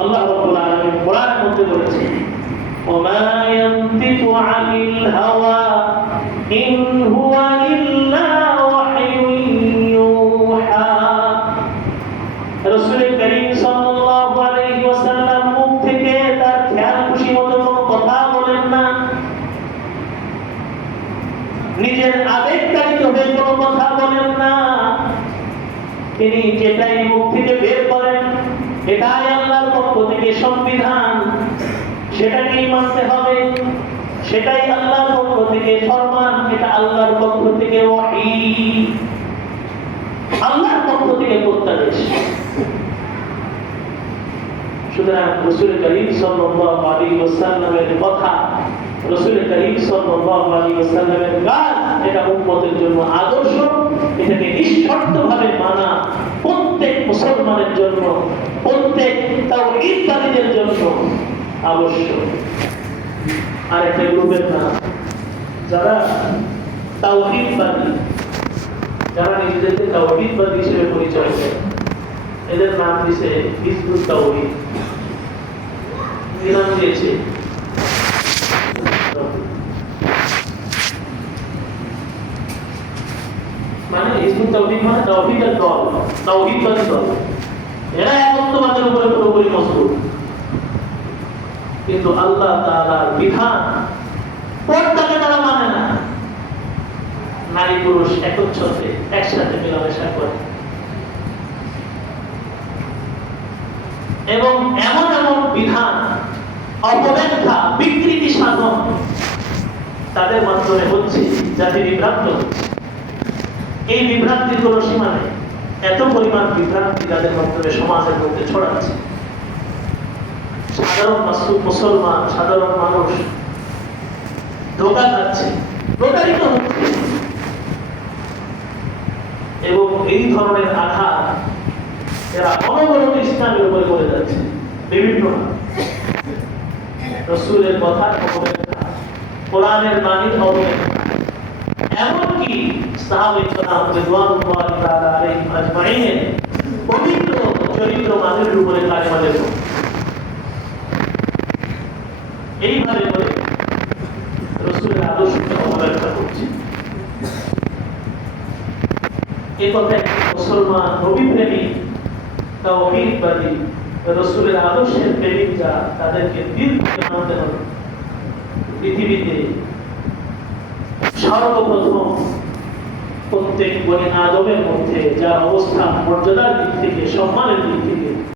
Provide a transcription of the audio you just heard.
আল্লাহ রাব্বুল আলামিন কোরআনের মধ্যে বলেছেন, ওমা ইয়ানতিকু আনিল হাওয়া ইন হুয়া ইল্লা ওয়াহয়ুন ইউহা। রাসূল করিম সাল্লাল্লাহু আলাইহি ওয়াসাল্লাম মুখ থেকে তার খেয়াল খুশি মতো কোনো কথা বলেন না, নিজের আবেগতাড়িত হয়ে কোনো কথা বলেন না। তিনি যেটাই মুখ থেকে বের করেন এটাই আল্লাহর পক্ষ থেকে সংবিধান, সেটাকেই মানতে হবে, সেটাই আল্লাহর পক্ষ থেকে ফরমান, এটা আল্লাহর পক্ষ থেকে ওহী, আল্লাহর পক্ষ থেকে প্রত্যাদেশ। সুতরাং রাসূল করিম সাল্লাল্লাহু আলাইহি ওয়াসাল্লামের কথা, রাসূল করিম সাল্লাল্লাহু আলাইহি ওয়াসাল্লামের কাজ, এটা উম্মতের জন্য আদর্শ। এটাকে নিঃশর্তভাবে মানা প্রত্যেক মুসলমানের জন্য, প্রত্যেক তাওহীদবাদীদের জন্য আবশ্যক। আর একটা গ্রুপের নাম, যারা তাওহীদবাদী, যারা নিজেদেরকে তাওহীদবাদী হিসেবে পরিচয় দেয়, এদের নাম দিয়েছে হিজবুত তাওহীদ। কি নাম দিয়েছে? মানে হিজবুত তাওহীদ মানে তাওহীদের দল, তাওহীদবাদী দল। এরা একত্ববাদের উপরে পুরোপুরি মজবুত, কিন্তু আল্লাহ তাআলার বিধান পর্দাকে তারা মানে না। নারী পুরুষ একচ্ছত্রে একসাথে মেলামেশা করে এবং এমন এমন বিধান, অপব্যাখ্যা, বিকৃতি সাধন তাদের মাধ্যমে হচ্ছে, যাতে বিভ্রান্ত হচ্ছে। এই বিভ্রান্তির কোনো সীমা নেই, এত পরিমাণ বিভ্রান্তি তাদের মাধ্যমে সমাজের মধ্যে ছড়াচ্ছে। সাধারণ মুসলমান, সাধারণ মানুষ ধোঁকা খাচ্ছে, প্রতারিত হচ্ছে, এবং এই ধরনের আঘাত এরা অনবরত ইসলামের উপরে করে যাচ্ছে বিভিন্ন রাসূলের কথার অবহেলা, কোরআনের বাণীর অবহেলা, এমনকি সাহাবায়ে কেরাম রিদওয়ানুল্লাহি তাআলা আলাইহিম আজমাইন পবিত্র চরিত্র মানুষের উপরে কালেমা দেব। এইভাবে করে রাসূলের আদর্শকে অবহেলা করছে। এই কথায় মুসলমান, নবী প্রেমী, তাওহীদবাদী, রাসূলের আদর্শের প্রেমিক যা, তাদেরকে দিল থেকে মানতে হবে। পৃথিবীতে সর্বপ্রথম প্রত্যেক বনি আদমের মধ্যে যার অবস্থান, মর্যাদার দিক থেকে, সম্মানের দিক থেকে